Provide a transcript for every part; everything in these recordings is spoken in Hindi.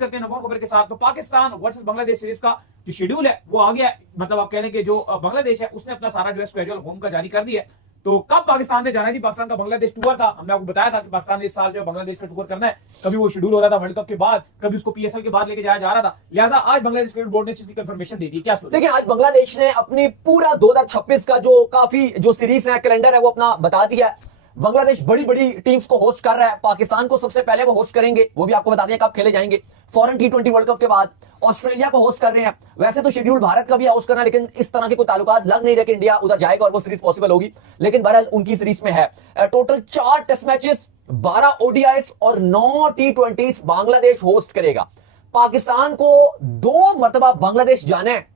करते हैं नंबर खबर के साथ। तो पाकिस्तान वर्सेस बांग्लादेश सीरीज का जो शेड्यूल है वो आ गया है। मतलब आप कह रहे हैं कि जो बांग्लादेश है उसने अपना सारा जो है स्केड्यूल होम का जारी कर दिया है। तो कब पाकिस्तान ने जाना है? पाकिस्तान का बांग्लादेश टूर था, हमने आपको बताया था कि पाकिस्तान ने इस साल जो बांग्लादेश का टूर करना है। कभी वो शेड्यूल हो रहा था वर्ल्ड कप के बाद, कभी उसको पीएसएल के बाद लेके जाया जा रहा था। लिहाजा आज बांग्लादेश क्रिकेट बोर्ड ने इसकी कंफर्मेशन दे दी। क्या देखिए, आज बांग्लादेश ने अपनी पूरा 2026 का जो काफी जो सीरीज है, कैलेंडर है, वो अपना बता दिया है। बांग्लादेश बड़ी बड़ी टीम्स को होस्ट कर रहा है। पाकिस्तान को सबसे पहले वो होस्ट करेंगे, वो भी आपको बता दें कब खेले जाएंगे, फॉरेन T20 वर्ल्ड कप के बाद। ऑस्ट्रेलिया को होस्ट कर रहे हैं। वैसे तो शेड्यूल भारत का भी होस्ट करना है, लेकिन इस तरह के कोई ताल्लुकात लग नहीं रहे कि इंडिया उधर जाएगा और वो सीरीज पॉसिबल होगी। लेकिन बहरहाल उनकी सीरीज में है टोटल 4 टेस्ट मैचेस, 12 ODIs और 9 T20s बांग्लादेश होस्ट करेगा। पाकिस्तान को 2 मरतबा बांग्लादेश जाना है।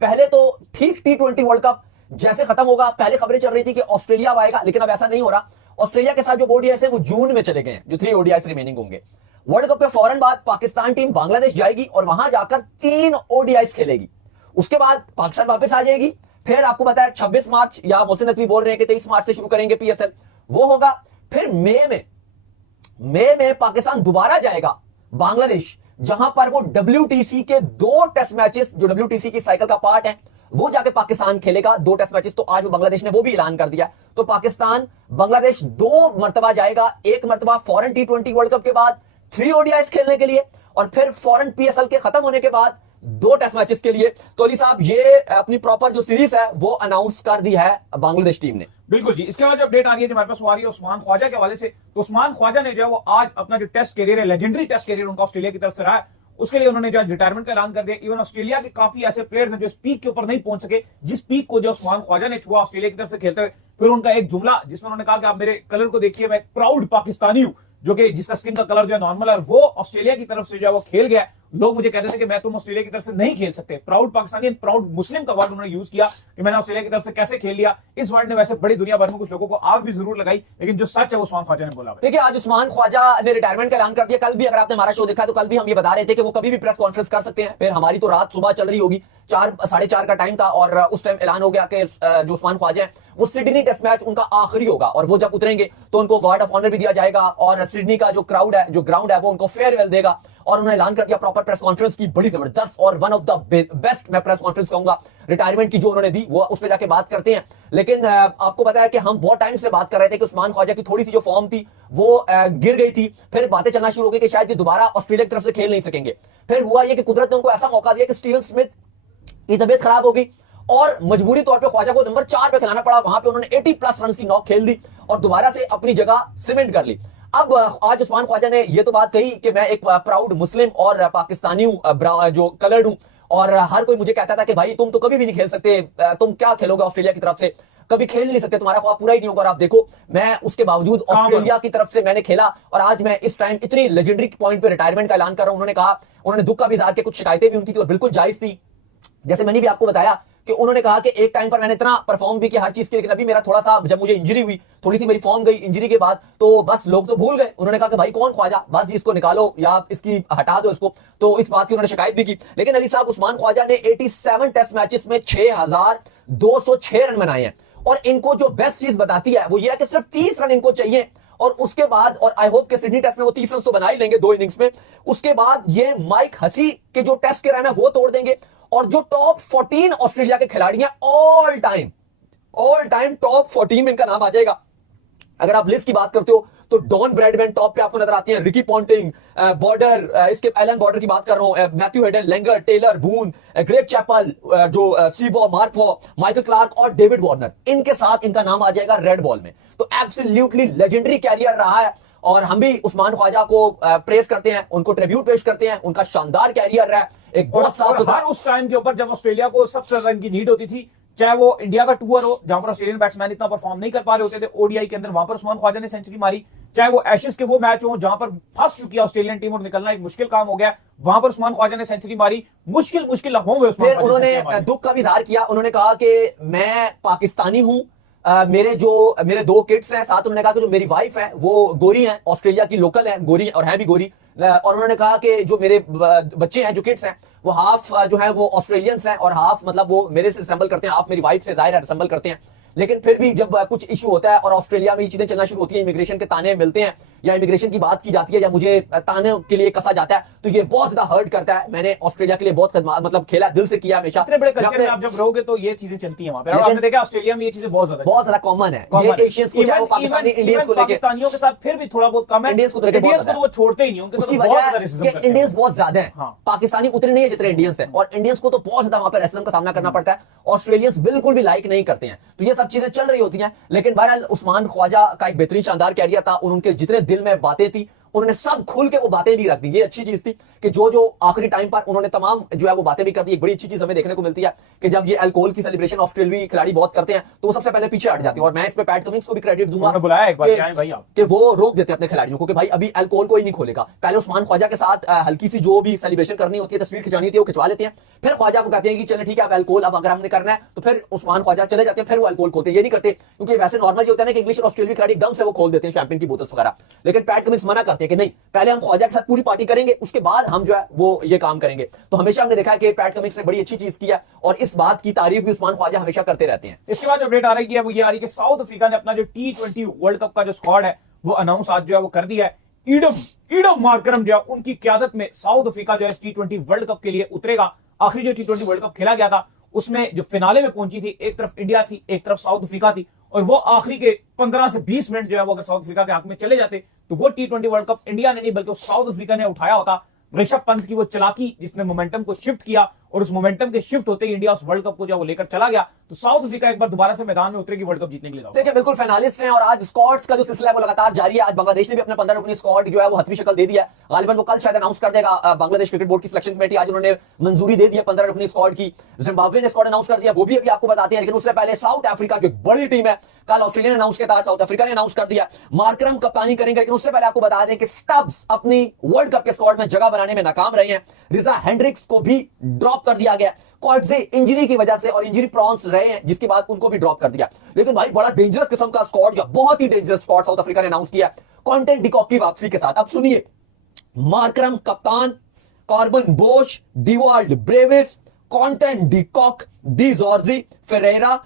पहले तो ठीक T20 वर्ल्ड कप जैसे खत्म होगा, पहले खबरें चल रही थी कि ऑस्ट्रेलिया आएगा, लेकिन अब ऐसा नहीं हो रहा। ऑस्ट्रेलिया के साथ जो ODIs है वो जून में चले गए हैं, जो 3 ODIs रिमेनिंग होंगे। वर्ल्ड कप के फौरन बाद पाकिस्तान टीम बांग्लादेश जाएगी और वहां जाकर 3 ODIs खेलेगी। उसके बाद पाकिस्तान वापस आ जाएगी। फिर आपको पता है 26 मार्च, या मोहसिन नकवी बोल रहे हैं कि 23 मार्च से शुरू करेंगे PSL, वो होगा। फिर मई में पाकिस्तान दोबारा जाएगा बांग्लादेश, जहां पर वो WTC के 2 टेस्ट मैचेस, जो WTC की साइकिल का पार्ट है, वो जाके पाकिस्तान खेलेगा 2 टेस्ट मैचेस। तो आज वो बांग्लादेश ने वो भी ऐलान कर दिया। तो पाकिस्तान बांग्लादेश 2 मरतबा जाएगा, 1 मरतबा फॉरेन T20 वर्ल्ड कप के बाद 3 ODIs खेलने के लिए, और फिर फॉरेन PSL के खत्म होने के बाद 2 टेस्ट मैचेस के लिए। तो अली साहब, ये अपनी प्रॉपर जो सीरीज है वो अनाउंस कर दी है बांग्लादेश टीम ने। बिल्कुल जी। इसके बाद जो अपडेट आ रही है, जो हमारे पास आ रही है उस्मान ख्वाजा के हवाले से, तो उस्मान ख्वाजा ने जो है वो आज अपना जो टेस्ट करियर है, लेजेंडरी टेस्ट करियर उनका ऑस्ट्रेलिया की तरफ से रहा है, उसके लिए उन्होंने जो रिटायरमेंट का ऐलान कर दिया। इवन ऑस्ट्रेलिया के काफी ऐसे प्लेयर्स हैं जो इस पीक के ऊपर नहीं पहुंच सके, जिस पीक को जो उस्मान ख्वाजा ने छुआ ऑस्ट्रेलिया की तरफ से खेलते हुए। फिर उनका एक जुमला जिसमें उन्होंने कहा कि आप मेरे कलर को देखिए, मैं प्राउड पाकिस्तानी हूं, जो कि जिसका स्किन का कलर जो है नॉर्मल है, वो ऑस्ट्रेलिया की तरफ से जो है वो खेल गया। लोग मुझे कहते थे कि मैं तुम ऑस्ट्रेलिया की तरफ से नहीं खेल सकते। प्राउड पाकिस्तानी, प्राउड मुस्लिम का वर्ड उन्होंने यूज किया कि मैंने ऑस्ट्रेलिया की तरफ से कैसे खेल लिया। इस वर्ड ने वैसे बड़ी दुनिया भर में कुछ लोगों को आग भी जरूर लगाई, लेकिन जो सच है वो उस्मान ख्वाजा ने बोला। देखिए, आज उस्मान ख्वाजा ने रिटायरमेंट का ऐलान कर दिया। कल भी अगर आपने हमारा शो देखा तो कल भी हम ये बता रहे थे कि वो कभी भी प्रेस कॉन्फ्रेंस कर सकते हैं। फिर हमारी तो रात सुबह चल रही होगी, 4 साढ़े 4 का टाइम था, और उस टाइम ऐलान हो गया कि जो उस्मान ख्वाजा है वो सिडनी टेस्ट मैच उनका आखिरी होगा, और वो जब उतरेंगे तो उनको गार्ड ऑफ ऑनर भी दिया जाएगा, और सिडनी का जो क्राउड है, जो ग्राउंड है, वो उनको फेयरवेल देगा। और उन्होंने ऐलान कर दिया प्रॉपर प्रेस कॉन्फ्रेंस की, बड़ी जबरदस्त और वन ऑफ द बेस्ट मैं प्रेस कॉन्फ्रेंस कहूंगा रिटायरमेंट की जो उन्होंने दी, वो उस पर जाके बात करते हैं। लेकिन आपको पता है कि हम बहुत टाइम से बात कर रहे थे कि उस्मान ख्वाजा की थोड़ी सी जो फॉर्म थी वो गिर गई थी। फिर बातें चलना शुरू हो गई कि शायद ये दोबारा ऑस्ट्रेलिया की तरफ से खेल नहीं सकेंगे। फिर हुआ ये कि कुदरत ने उनको ऐसा मौका दिया कि स्टीवन स्मिथ की तबीयत खराब हो गई और मजबूरी तौर पे ख्वाजा को नंबर 4 पे खिलाना पड़ा। वहां पे उन्होंने 80+ रन की नॉक खेल दी और दोबारा से अपनी जगह सीमेंट कर ली। अब आज उस्मान ख्वाजा ने ये तो बात कही कि मैं एक प्राउड मुस्लिम और पाकिस्तानी हूं, जो कलर्ड हूं, और हर कोई मुझे कहता था कि भाई तुम तो कभी भी नहीं खेल सकते, तुम क्या खेलोगे ऑस्ट्रेलिया की तरफ से, कभी खेल नहीं सकते, तुम्हारा ख्वाब पूरा ही नहीं होगा। और आप देखो, मैं उसके बावजूद ऑस्ट्रेलिया की तरफ से मैंने खेला, और आज मैं इस टाइम इतनी लेजेंडरी पॉइंट पे रिटायरमेंट का ऐलान कर रहा हूं। उन्होंने कहा, उन्होंने दुख का भी इजहार किया, कुछ शिकायतें भी उनकी थी और बिल्कुल जायज थी। जैसे मैंने भी आपको बताया कि उन्होंने कहा कि एक टाइम पर मैंने इतना परफॉर्म भी किया हर चीज के, लेकिन अभी मेरा थोड़ा सा, जब मुझे इंजरी हुई, थोड़ी सी मेरी फॉर्म गई इंजरी के बाद, तो बस लोग तो भूल गए। उन्होंने कहा कि भाई कौन ख्वाजा, बस जी इसको निकालो या इसकी हटा दो इसको। तो इस बात की उन्होंने शिकायत भी की। लेकिन अली साहब, उस्मान ख्वाजा ने 87 टेस्ट मैचेस में 6206 रन बनाए हैं, और इनको जो बेस्ट चीज बताती है वो ये है कि सिर्फ 30 रन इनको चाहिए, और उसके बाद, और आई होप कि सिडनी टेस्ट में वो 30 रन तो बना ही लेंगे 2 इनिंग्स में। उसके बाद ये माइक हसी के जो टेस्ट के रन है वो तोड़ देंगे, और जो टॉप 14 ऑस्ट्रेलिया के खिलाड़ी हैं ऑल टाइम टॉप 14 में इनका नाम आ जाएगा। अगर आप लिस्ट की बात करते हो तो डॉन ब्रैडमैन टॉप पे आपको नजर आते हैं, रिकी पॉन्टिंग, बॉर्डर, इसके एलन बॉर्डर की बात कर रहा हूं, मैथ्यू हेडन, लेंगर, टेलर, बून, ग्रेग चैपल, जो Steve Waugh, mark Waugh, Michael Clarke और डेविड वार्नर, इनके साथ इनका नाम आ जाएगा रेड बॉल में। तो एब्सोल्युटली लेजेंडरी कैरियर रहा है, और हम भी उस्मान ख्वाजा को प्रेस करते हैं, उनको ट्रिब्यूट पेश करते हैं। उनका शानदार कैरियर रहा है, एक बहुत साफ सुथरा। उस टाइम के ऊपर जब ऑस्ट्रेलिया को सबसे रन की नीड होती थी, चाहे वो इंडिया का टूर हो जहां पर ऑस्ट्रेलियन बैट्समैन इतना परफॉर्म नहीं कर पा रहे होते थे ओडीआई के अंदर, वहां पर उस्मान ख्वाजा ने सेंचुरी मारी। चाहे वो एशेज के वो मैच हो जहां पर फंस चुकी है ऑस्ट्रेलियन टीम और निकलना एक मुश्किल काम हो गया, वहां पर उस्मान ख्वाजा ने सेंचुरी मारी। मुश्किल लम्हों में उन्होंने दुख का भी इजहार किया। उन्होंने कहा कि मैं पाकिस्तानी हूं, मेरे 2 किड्स हैं, साथ उन्होंने कहा कि जो मेरी वाइफ है वो गोरी है, ऑस्ट्रेलिया की लोकल है, गोरी और है भी गोरी। और उन्होंने कहा कि जो मेरे बच्चे हैं, जो किड्स हैं, वो हाफ जो है वो ऑस्ट्रेलियंस हैं और हाफ मतलब वो मेरे से रिसेंबल करते हैं, हाफ मेरी वाइफ से जाहिर है रिसेंबल करते हैं। लेकिन फिर भी जब कुछ इशू होता है और ऑस्ट्रेलिया में ये चीजें चलना शुरू होती है, इमिग्रेशन के ताने मिलते हैं, या इमिग्रेशन की बात की जाती है या मुझे ताने के लिए कसा जाता है, तो ये बहुत ज्यादा हर्ट करता है। मैंने ऑस्ट्रेलिया के लिए बहुत मतलब खेला, दिल से किया हमेशा। इतने बड़े कल्चर में आप जब रहोगे तो ये चीजें चलती हैं वहां पे। और आपने देखा ऑस्ट्रेलिया में ये चीजें बहुत ज्यादा कॉमन है। ये एशियंस को, चाहे वो पाकिस्तानी इंडियंस को लेके, पाकिस्तानियों के साथ फिर भी थोड़ा बहुत कम है, इंडियंस को तो लेके इंडियंस को तो वो छोड़ते ही नहीं, उनके उसकी साथ बहुत वजह ज्यादा है racism कि करते हैं। इंडियंस बहुत ज्यादा है। हाँ। पाकिस्तानी उतने नहीं है जितने इंडियंस हैं, और इंडियंस को तो बहुत ज्यादा वहां पर रेसिज्म का सामना करना पड़ता है। ऑस्ट्रेलियंस बिल्कुल भी लाइक नहीं करते हैं। तो ये सब चीजें चल रही होती हैं, लेकिन बहरहाल उस्मान ख्वाजा का एक बेहतरीन शानदार कैरियर था, और उनके जितने दिल में बातें थी उन्होंने सब खुल के वो बातें भी रख दी। ये अच्छी चीज थी कि जो आखिरी टाइम पर उन्होंने तमाम जो है वो बातें भी कर दी। एक बड़ी अच्छी चीज हमें देखने को मिलती है कि जब ये अल्कोहल की सेलिब्रेशन ऑस्ट्रेलियाई खिलाड़ी बहुत करते हैं तो वो सबसे पहले पीछे हट जाते हैं। और मैं इस पे पैट कमिंस को भी क्रेडिट दूंगा, उन्होंने बुलाया एक बार कि आएं भाई आप, कि वो रोक देते हैं अपने खिलाड़ियों को कि भाई अभी अल्कोहल कोई नहीं खोलेगा। पहले उस्मान ख्वाजा के साथ हल्की सी जो भी सेलिब्रेशन करनी होती है, तस्वीर खिंचानी होती है, वो खिंचवा लेते हैं। फिर ख्वाजा को कहते हैं कि चले ठीक है आप अल्कोहल अब अगर हमने करना है, तो फिर उस्मान ख्वाजा चले जाते हैं, फिर वो अल्कोहल खोलते हैं। ये नहीं करते क्योंकि वैसे नॉर्मल ये होता है ना कि इंग्लिश और ऑस्ट्रेलियाई खिलाड़ी एकदम से वो खोल देते हैं शैंपेन की बोतल्स वगैरह, लेकिन पैट कमिंस मना करते हैं कि नहीं, पहले हम ख्वाजा के साथ पूरी पार्टी करेंगे, उसके बाद हम जो है वो ये काम करेंगे। तो हमेशा हमने देखा है कि पैट कमिंस ने बड़ी अच्छी चीज किया, और इस बात की तारीफ भी उस्मान ख्वाजा हमेशा करते रहते हैं। इसके बाद अपडेट आ रही है वो ये आ रही है कि साउथ अफ्रीका ने अपना जो T20 वर्ल्ड कप का जो स्क्वाड है वो अनाउंस आज जो है वो कर दिया है। ईडम मार्करम जो है उनकी क्यादत में साउथ अफ्रीका जो है T20 वर्ल्ड कप के लिए उतरेगा। आखिरी जो T20 वर्ल्ड कप खेला गया था उसमें जो फिनाले में पहुंची थी, एक तरफ इंडिया थी, एक तरफ साउथ अफ्रीका थी, और वो आखिरी के 15 से 20 मिनट जो है वो अगर साउथ अफ्रीका के हाथ में चले जाते तो वो T20 वर्ल्ड कप इंडिया ने नहीं बल्कि साउथ अफ्रीका ने उठाया होता। ऋषभ पंत की वो चलाकी जिसने मोमेंटम को शिफ्ट किया, और उस मोमेंटम के शिफ्ट होते ही इंडिया उस वर्ल्ड कप को जब वो लेकर चला गया, तो साउथ अफ्रीका एक बार दोबारा से मैदान में उतरेगी वर्ल्ड कप जीतने के लिए। देखिए बिल्कुल फाइनलिस्ट हैं, और आज स्क्वाड्स का जो सिलसिला है वो लगातार जारी है। आज बांग्लादेश ने भी अपना 15 रुकनी स्क्वाड जो है वो हतमी शक्ल दे दिया है। गालिबन वो कल शायद अनाउंस कर देगा। बांग्लादेश क्रिकेट बोर्ड की सिलेक्शन कमेटी आज उन्होंने मंजूरी दे दी है 15 रुकनी स्क्वाड की। जिम्बाब्वे ने स्क्वाड अनाउंस कर दिया, वो भी अभी आपको बताते हैं, लेकिन उससे पहले साउथ अफ्रीका जो एक बड़ी टीम है, कल ऑस्ट्रेलिया ने अनाउंस किया था, साउथ अफ्रीका ने अनाउंस कर दिया। मार्करम कप्तानी करेंगे, लेकिन उससे पहले आपको बता दें कि स्टब्स अपनी वर्ल्ड कप के स्क्वाड में जगह बनाने में नाकाम रहे हैं। रिजा हेंड्रिक्स को भी ड्रॉप कर दिया गया, कॉर्डजे इंजरी की वजह से, और इंजरी प्रॉन्स रहे हैं जिसके बाद उनको भी ड्रॉप कर दिया। लेकिन भाई बड़ा डेंजरस किस्म का स्क्वाड, जो बहुत ही डेंजरस स्क्वाड साउथ अफ्रीका ने अनाउंस किया क्वांटन डिकॉक की वापसी के साथ। अब सुनिए, मार्करम कप्तान, Corbin Bosch, Dewald Brevis, Quinton de Kock, de Zorzi, Ferreira,